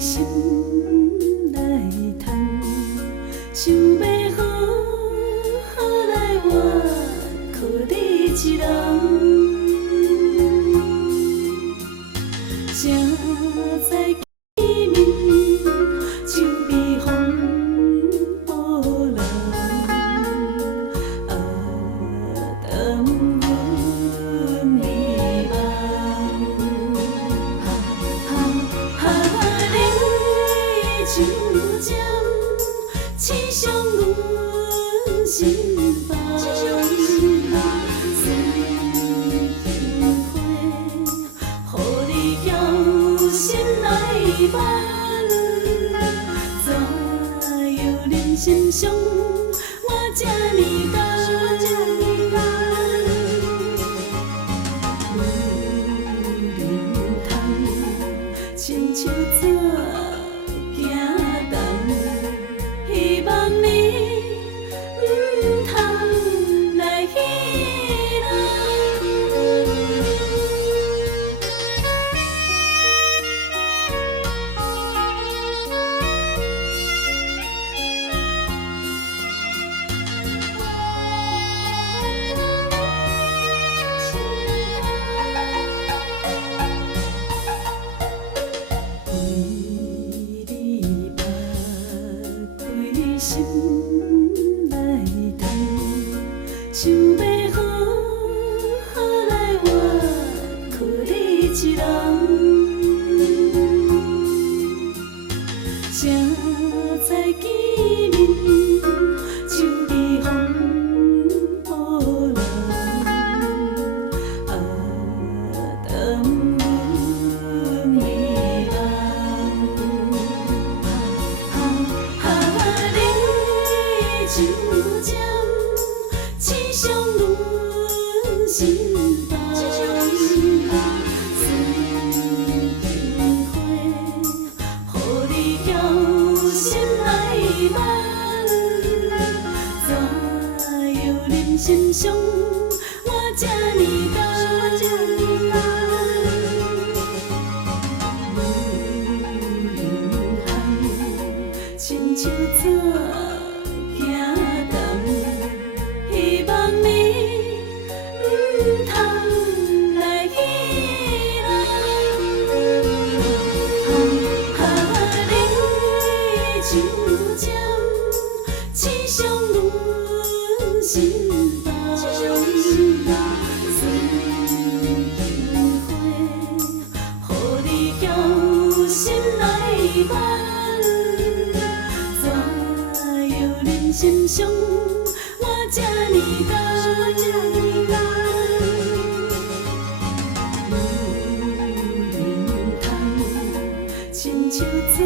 心来谈，想要好好来活，靠你一人。正在见面，像被风波浪，断阮希望。你就这刺伤阮心房，水花，予你叫心来烦。怎样忍心伤我这呢重？亲像做行动，希望你唔通来戏心来谈，想要好好来活，靠你一人。正在见面，像被风波浪，断阮希望。就这刺伤阮心房，水花，予你叫心来烦。怎样忍心伤我这呢重？亲像做行动，希望你唔通来戏你就这刺伤阮心房，水花，予你叫心来烦。忍心伤我这呢重？亲像做